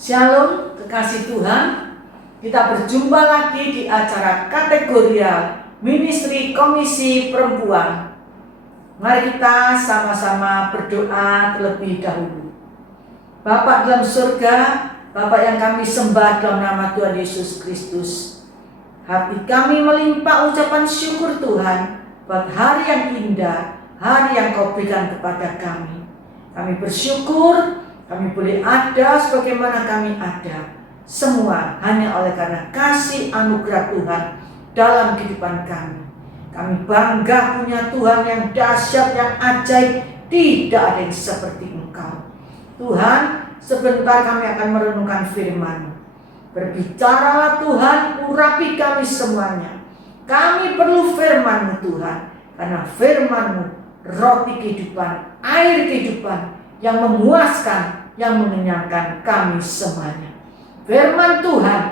Shalom, kekasih Tuhan. Kita berjumpa lagi di acara kategorial Ministry Komisi Perempuan. Mari kita sama-sama berdoa terlebih dahulu. Bapa dalam surga, Bapa yang kami sembah dalam nama Tuhan Yesus Kristus, hati kami melimpah ucapan syukur Tuhan buat hari yang indah, hari yang Kau berikan kepada kami. Kami bersyukur kami boleh ada sebagaimana kami ada. Semua hanya oleh karena kasih anugerah Tuhan dalam kehidupan kami. Kami bangga punya Tuhan yang dahsyat, yang ajaib. Tidak ada yang seperti Engkau. Tuhan, sebentar kami akan merenungkan firman-Mu. Berbicaralah Tuhan, urapi kami semuanya. Kami perlu firman-Mu Tuhan. Karena firman-Mu roti kehidupan, air kehidupan yang memuaskan, yang mengenyangkan kami semuanya. Firman Tuhan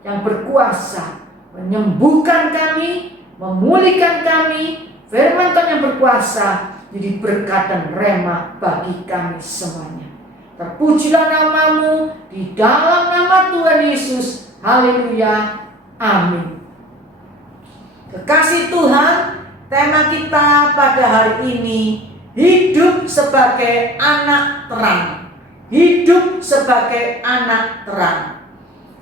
yang berkuasa menyembuhkan kami, memulihkan kami. Firman Tuhan yang berkuasa jadi berkat dan rema bagi kami semuanya. Terpujilah nama-Mu di dalam nama Tuhan Yesus. Haleluya. Amin. Kekasih Tuhan, tema kita pada hari ini, hidup sebagai anak terang. Hidup sebagai anak terang.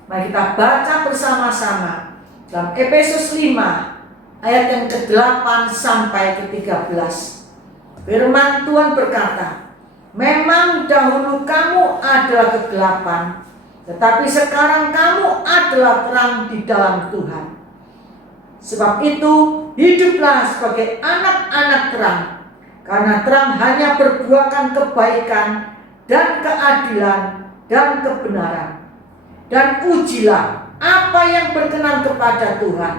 Mari kita baca bersama-sama dalam Efesus 5 ayat yang ke-8 sampai ke-13. Firman Tuhan berkata, memang dahulu kamu adalah kegelapan, tetapi sekarang kamu adalah terang di dalam Tuhan. Sebab itu hiduplah sebagai anak-anak terang, karena terang hanya berbuahkan kebaikan dan keadilan dan kebenaran. Dan ujilah apa yang berkenan kepada Tuhan.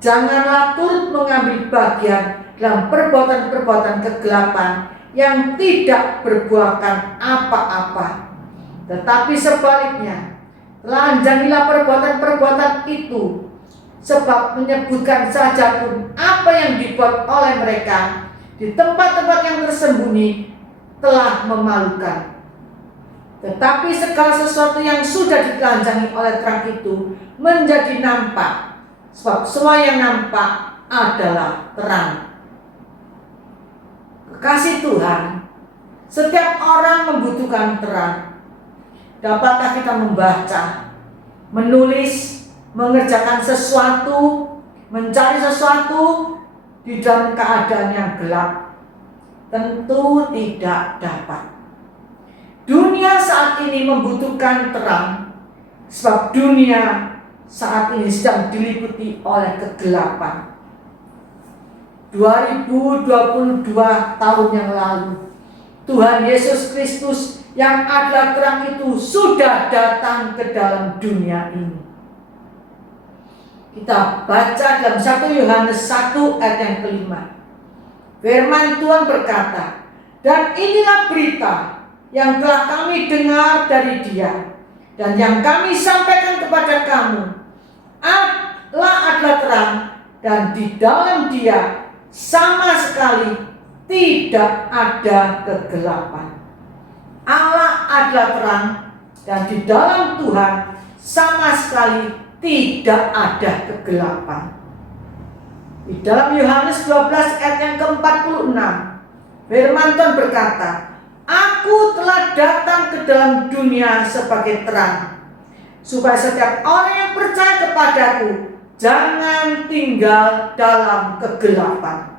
Janganlah turut mengambil bagian dalam perbuatan-perbuatan kegelapan yang tidak berbuahkan apa-apa. Tetapi sebaliknya, telanjangilah perbuatan-perbuatan itu, sebab menyebutkan saja pun apa yang dibuat oleh mereka di tempat-tempat yang tersembunyi telah memalukan. Tetapi segala sesuatu yang sudah ditelanjangi oleh terang itu menjadi nampak, sebab semua yang nampak adalah terang. Kekasih Tuhan, setiap orang membutuhkan terang. Dapatkah kita membaca, menulis, mengerjakan sesuatu, mencari sesuatu di dalam keadaan yang gelap? Tentu tidak dapat. Dunia saat ini membutuhkan terang, sebab dunia saat ini sedang diliputi oleh kegelapan. 2022 tahun yang lalu, Tuhan Yesus Kristus yang adalah terang itu sudah datang ke dalam dunia ini. Kita baca dalam 1 Yohanes 1 ayat yang ke-5. Firman Tuhan berkata, dan inilah berita yang telah kami dengar dari Dia, dan yang kami sampaikan kepada kamu. Allah adalah terang, dan di dalam Dia sama sekali tidak ada kegelapan. Allah adalah terang, dan di dalam Tuhan sama sekali tidak ada kegelapan. Di dalam Yohanes 12 ayat yang ke-46, firman Tuhan berkata, aku telah datang ke dalam dunia sebagai terang, supaya setiap orang yang percaya kepadaku jangan tinggal dalam kegelapan.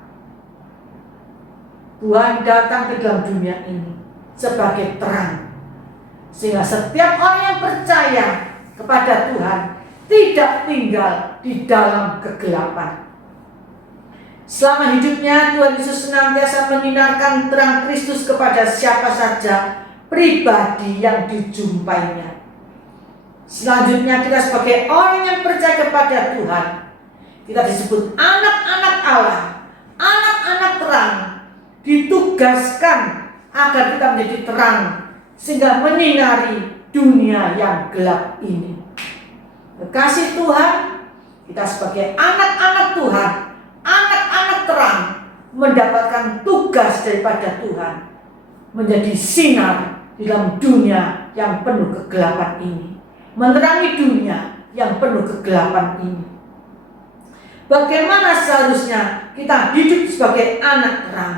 Tuhan datang ke dalam dunia ini sebagai terang, sehingga setiap orang yang percaya kepada Tuhan tidak tinggal di dalam kegelapan. Selama hidupnya Tuhan Yesus senantiasa menyinarkan terang Kristus kepada siapa saja pribadi yang dijumpainya. Selanjutnya kita sebagai orang yang percaya kepada Tuhan, kita disebut anak-anak Allah, anak-anak terang, ditugaskan agar kita menjadi terang sehingga menyinari dunia yang gelap ini. Kekasih Tuhan, kita sebagai anak-anak Tuhan, anak-anak terang, mendapatkan tugas daripada Tuhan menjadi sinar di dalam dunia yang penuh kegelapan ini, menerangi dunia yang penuh kegelapan ini. Bagaimana seharusnya kita hidup sebagai anak terang?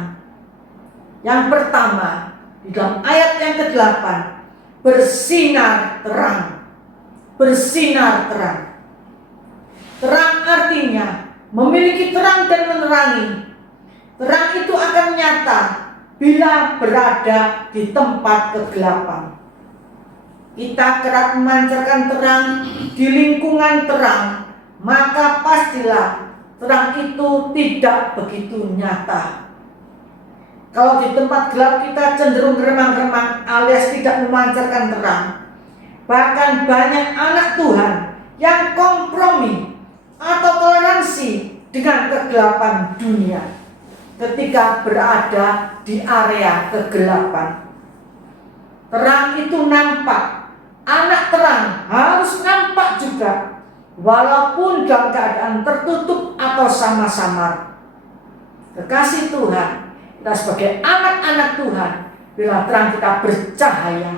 Yang pertama, di dalam ayat yang ke-8, bersinar terang. Bersinar terang. Terang artinya memiliki terang dan menerangi. Terang itu akan nyata bila berada di tempat kegelapan. Kita kerap memancarkan terang di lingkungan terang, maka pastilah terang itu tidak begitu nyata. Kalau di tempat gelap kita cenderung remang-remang alias tidak memancarkan terang. Bahkan banyak anak Tuhan yang kompromi atau toleransi dengan kegelapan dunia ketika berada di area kegelapan. Terang itu nampak. Anak terang harus nampak juga, walaupun dalam keadaan tertutup atau samar-samar. Kekasih Tuhan, kita sebagai anak-anak Tuhan, bila terang kita bercahaya,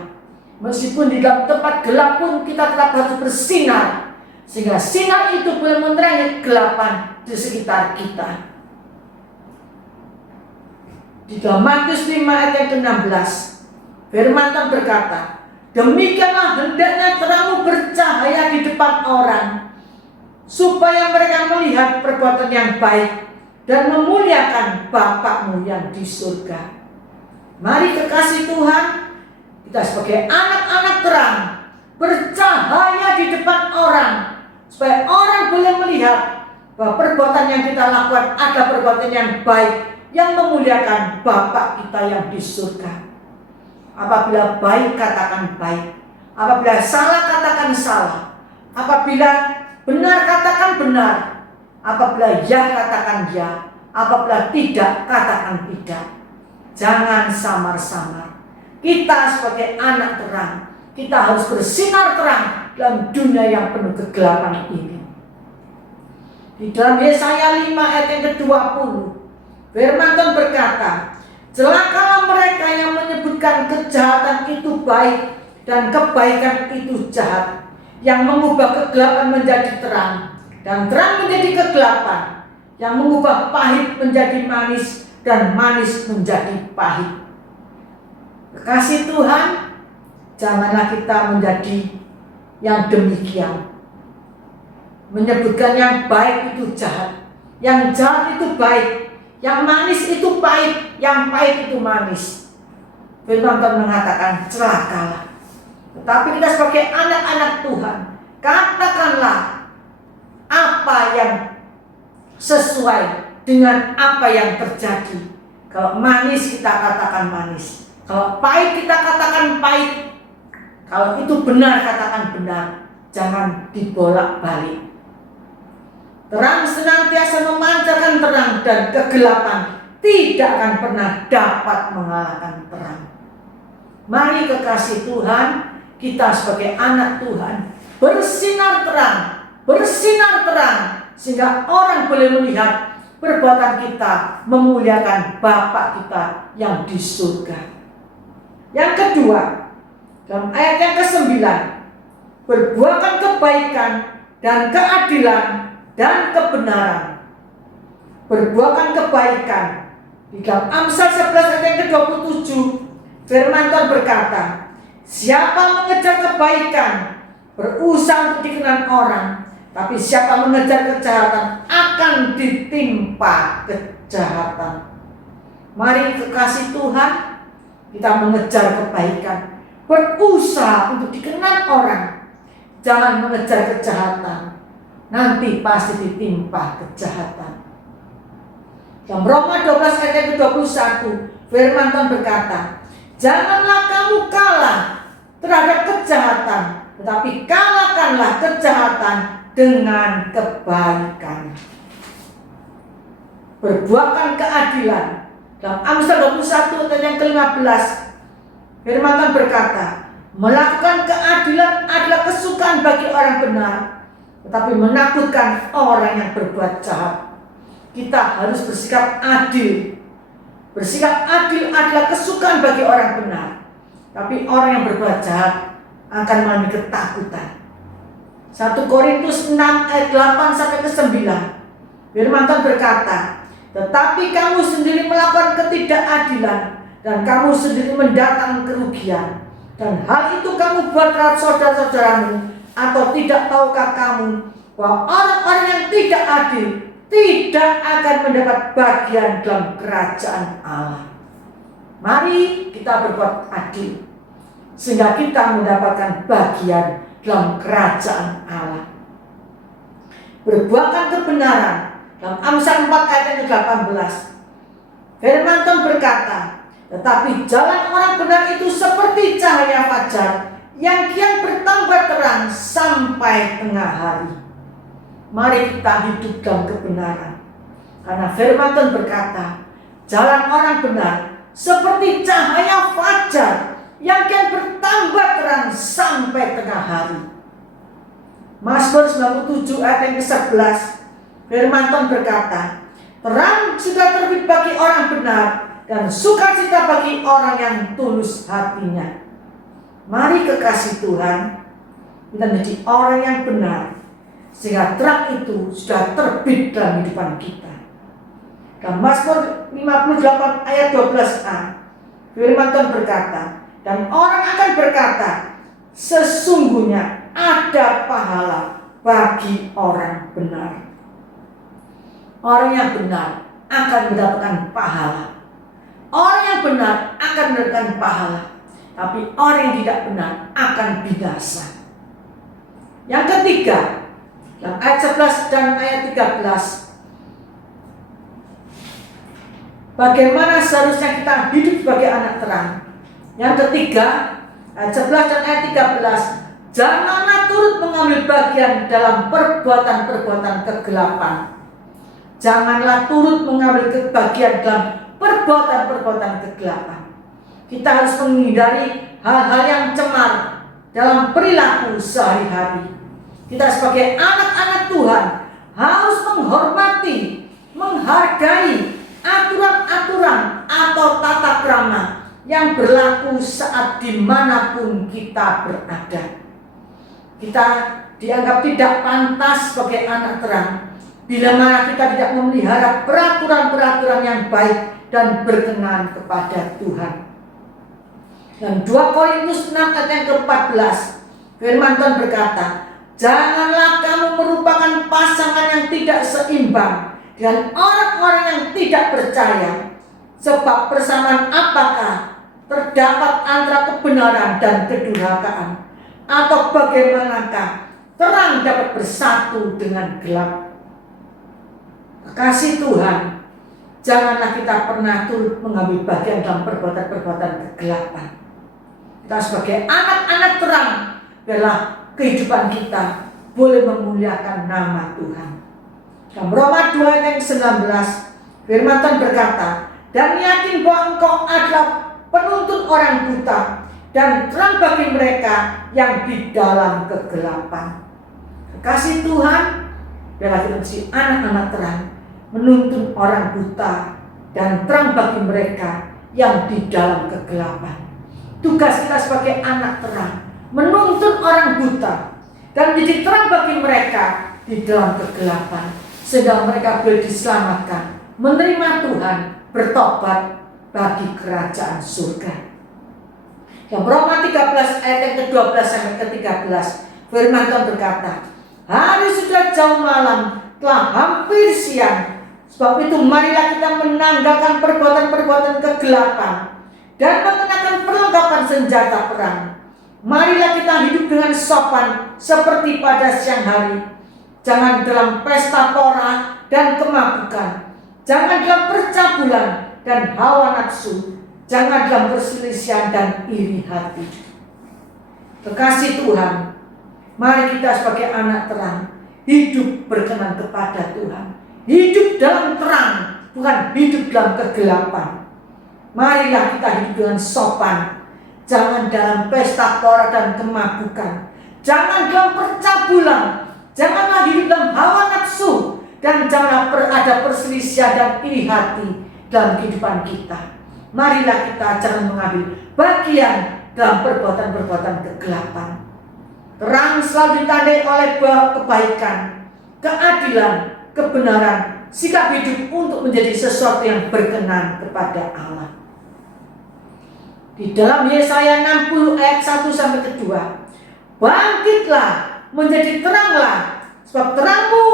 meskipun di dalam tempat gelap pun kita tetap harus bersinar, sehingga sinar itu boleh menerangi kegelapan di sekitar kita. Di dalam Matius 5 ayat yang ke-16, firman Tuhan berkata, demikianlah hendaknya terangmu bercahaya di depan orang, supaya mereka melihat perbuatan yang baik dan memuliakan Bapakmu yang di surga. Mari kekasih Tuhan, kita sebagai anak-anak terang bercahaya di depan orang, supaya orang boleh melihat bahwa perbuatan yang kita lakukan adalah perbuatan yang baik, yang memuliakan Bapa kita yang di surga. Apabila baik, katakan baik. Apabila salah, katakan salah. Apabila benar, katakan benar. Apabila ya, katakan ya. Apabila tidak, katakan tidak. Jangan samar-samar. Kita sebagai anak terang, kita harus bersinar terang dalam dunia yang penuh kegelapan ini. Di dalam Yesaya 5 ayat yang ke-20, firman Tuhan berkata, celakalah mereka yang menyebutkan kejahatan itu baik dan kebaikan itu jahat, yang mengubah kegelapan menjadi terang dan terang menjadi kegelapan, yang mengubah pahit menjadi manis dan manis menjadi pahit. Kekasih Tuhan, janganlah kita menjadi yang demikian, menyebutkan yang baik itu jahat, yang jahat itu baik, yang manis itu pahit, yang pahit itu manis. Firman Tuhan mengatakan celakalah. Tetapi kita sebagai anak-anak Tuhan, katakanlah apa yang sesuai dengan apa yang terjadi. Kalau manis kita katakan manis, kalau pahit kita katakan pahit, kalau itu benar katakan benar, jangan dibolak-balik. Terang senantiasa memancarkan terang, dan kegelapan tidak akan pernah dapat mengalahkan terang. Mari kekasih Tuhan, kita sebagai anak Tuhan bersinar terang, sehingga orang boleh melihat perbuatan kita memuliakan Bapa kita yang di surga. Yang kedua, dalam ayat yang ke-9, berbuahkan kebaikan dan keadilan dan kebenaran. Berbuahkan kebaikan. Di dalam Amsal 11 ayat yang ke-27, firman Tuhan berkata, siapa mengejar kebaikan berusaha untuk dikenal orang, tapi siapa mengejar kejahatan akan ditimpa kejahatan. Mari kekasih Tuhan, kita mengejar kebaikan, berusaha untuk dikenal orang, jangan mengejar kejahatan. Nanti pasti ditimpa kejahatan. Dalam Roma 12 ayat yang ke-21, firman Tuhan berkata, janganlah kamu kalah terhadap kejahatan, tetapi kalahkanlah kejahatan dengan kebaikan. Berbuahkan keadilan. Dalam Amsal 21 ayat yang ke-15, firman Tuhan berkata, melakukan keadilan adalah kesukaan bagi orang benar, tetapi menakutkan orang yang berbuat jahat. Kita harus bersikap adil. Bersikap adil adalah kesukaan bagi orang benar, tapi orang yang berbuat jahat akan mengalami ketakutan. 1 Korintus 6 ayat 8 sampai ke 9. Firman Tuhan berkata, tetapi kamu sendiri melakukan ketidakadilan dan kamu sendiri mendatangkan kerugian. Dan hal itu kamu buat terhadap saudara-saudaramu. Atau tidak tahukah kamu bahwa orang-orang yang tidak adil tidak akan mendapat bagian dalam kerajaan Allah. Mari kita berbuat adil sehingga kita mendapatkan bagian dalam kerajaan Allah. Berbuatkan kebenaran. Dalam Amsal 4 ayat yang ke-18, firman Tuhan berkata, tetapi jalan orang benar itu seperti cahaya fajar yang kian bertambah terang sampai tengah hari. Mari kita hidup dalam kebenaran, karena firman Tuhan berkata, jalan orang benar seperti cahaya fajar yang kian bertambah terang sampai tengah hari. Mazmur 97 ayat yang ke-11, firman Tuhan berkata, terang sudah terbit bagi orang benar dan sukacita bagi orang yang tulus hatinya. Mari kekasih Tuhan, kita menjadi orang yang benar, sehingga terang itu sudah terbit dalam kehidupan kita. Dalam Mazmur 58 ayat 12a, firman Tuhan berkata, dan orang akan berkata, sesungguhnya ada pahala bagi orang benar. Orang yang benar akan mendapatkan pahala. Orang yang benar akan mendapatkan pahala. Tapi orang yang tidak benar akan binasa. Yang ketiga, dalam ayat 11 dan ayat 13, bagaimana seharusnya kita hidup sebagai anak terang. Yang ketiga, ayat 11 dan ayat 13, janganlah turut mengambil bagian dalam perbuatan-perbuatan kegelapan. Janganlah turut mengambil bagian dalam perbuatan-perbuatan kegelapan. Kita harus menghindari hal-hal yang cemar dalam perilaku sehari-hari. Kita sebagai anak-anak Tuhan harus menghormati, menghargai aturan-aturan atau tata krama yang berlaku saat dimanapun kita berada. Kita dianggap tidak pantas sebagai anak terang bila mana kita tidak memelihara peraturan-peraturan yang baik dan berkenan kepada Tuhan. Dan 2 Korintus 6 ayat yang ke-14, firman Tuhan berkata, janganlah kamu merupakan pasangan yang tidak seimbang dengan orang-orang yang tidak percaya. Sebab persamaan apakah terdapat antara kebenaran dan kedurhakaan? Atau bagaimanakah terang dapat bersatu dengan gelap? Kasih Tuhan, janganlah kita pernah turut mengambil bagian dalam perbuatan-perbuatan kegelapan. Kita sebagai anak-anak terang adalah kehidupan kita boleh memuliakan nama Tuhan. Dalam Roma 2 ayat yang 19, firman Tuhan berkata, dan yakin bahwa engkau adalah penuntun orang buta dan terang bagi mereka yang di dalam kegelapan. Kasih Tuhan adalah kita menjadi anak-anak terang, menuntun orang buta dan terang bagi mereka yang di dalam kegelapan. Tugas kita sebagai anak terang, menuntun orang buta dan menjadi terang bagi mereka di dalam kegelapan, sehingga mereka boleh diselamatkan, menerima Tuhan, bertobat bagi kerajaan surga. Yang Roma 13 ayat yang ke-12 sampai ke-13, firman Tuhan berkata, hari sudah jauh malam, telah hampir siang. Sebab itu marilah kita menanggalkan perbuatan-perbuatan kegelapan dan mengenakan perlengkapan senjata perang. Marilah kita hidup dengan sopan seperti pada siang hari. Jangan dalam pesta pora dan kemabukan. Jangan dalam percabulan dan hawa nafsu. Jangan dalam perselisihan dan iri hati. Kekasih Tuhan, mari kita sebagai anak terang hidup berkenan kepada Tuhan. Hidup dalam terang, bukan hidup dalam kegelapan. Marilah kita hidup dengan sopan. Jangan dalam pesta pora dan kemabukan. Jangan dalam percabulan. Janganlah hidup dalam hawa nafsu. Dan janganlah ada perselisihan dan iri hati dalam kehidupan kita. Marilah kita jangan mengambil bagian dalam perbuatan-perbuatan kegelapan. Terang selalu ditandai oleh kebaikan, keadilan, kebenaran, sikap hidup untuk menjadi sesuatu yang berkenan kepada Allah. Di dalam Yesaya 60 ayat 1-2, bangkitlah, menjadi teranglah, sebab terangmu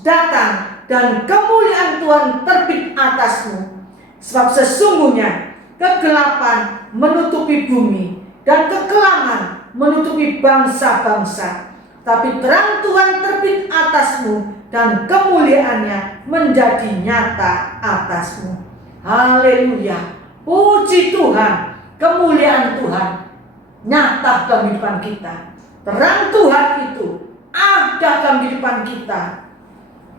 datang dan kemuliaan Tuhan terbit atasmu. Sebab sesungguhnya kegelapan menutupi bumi dan kekelaman menutupi bangsa-bangsa, tapi terang Tuhan terbit atasmu dan kemuliaannya menjadi nyata atasmu. Haleluya, puji Tuhan, kemuliaan Tuhan nyata dalam kehidupan kita. Terang Tuhan itu ada dalam kehidupan kita,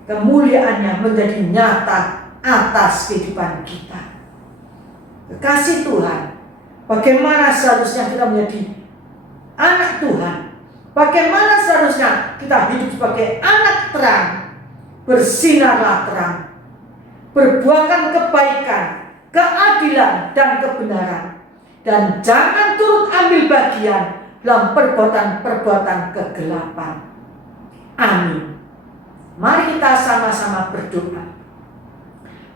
kemuliaannya menjadi nyata atas kehidupan kita. Kekasih Tuhan, bagaimana seharusnya kita menjadi anak Tuhan? Bagaimana seharusnya kita hidup sebagai anak terang? Bersinarlah terang, berbuahkan kebaikan, keadilan, dan kebenaran, dan jangan turut ambil bagian dalam perbuatan-perbuatan kegelapan. Amin. Mari kita sama-sama berdoa.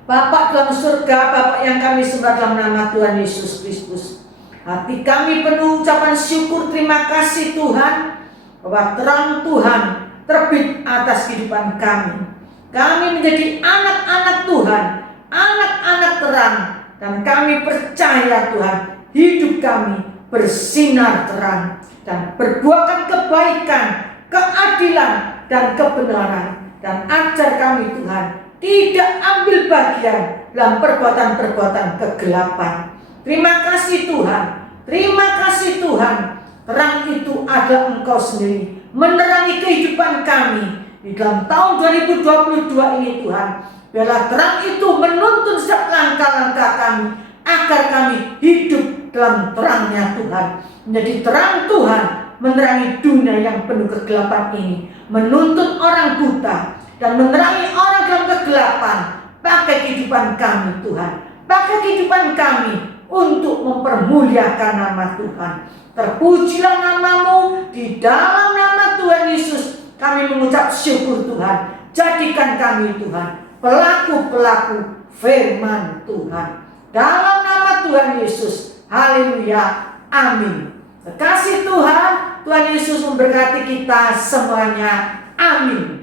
Bapa dalam surga, Bapa yang kami sembah dalam nama Tuhan Yesus Kristus, hati kami penuh ucapan syukur terima kasih Tuhan, bahwa terang Tuhan terbit atas kehidupan kami. Kami menjadi anak-anak Tuhan, anak-anak terang, dan kami percaya Tuhan, hidup kami bersinar terang dan berbuahkan kebaikan, keadilan, dan kebenaran. Dan ajar kami Tuhan tidak ambil bagian dalam perbuatan-perbuatan kegelapan. Terima kasih Tuhan, terima kasih Tuhan. Terang itu adalah Engkau sendiri, menerangi kehidupan kami di dalam tahun 2022 ini Tuhan. Biarlah terang itu menuntun setiap langkah-langkah kami, agar kami hidup dalam terangnya Tuhan. Menjadi terang Tuhan, menerangi dunia yang penuh kegelapan ini, menuntun orang buta dan menerangi orang dalam kegelapan. Pakai kehidupan kami Tuhan, pakai kehidupan kami untuk mempermuliakan nama Tuhan. Terpujilah namamu, di dalam nama Tuhan Yesus kami mengucap syukur Tuhan. Jadikan kami Tuhan pelaku-pelaku firman Tuhan, dalam nama Tuhan Yesus. Haleluya, amin. Terkasih Tuhan, Tuhan Yesus memberkati kita semuanya. Amin.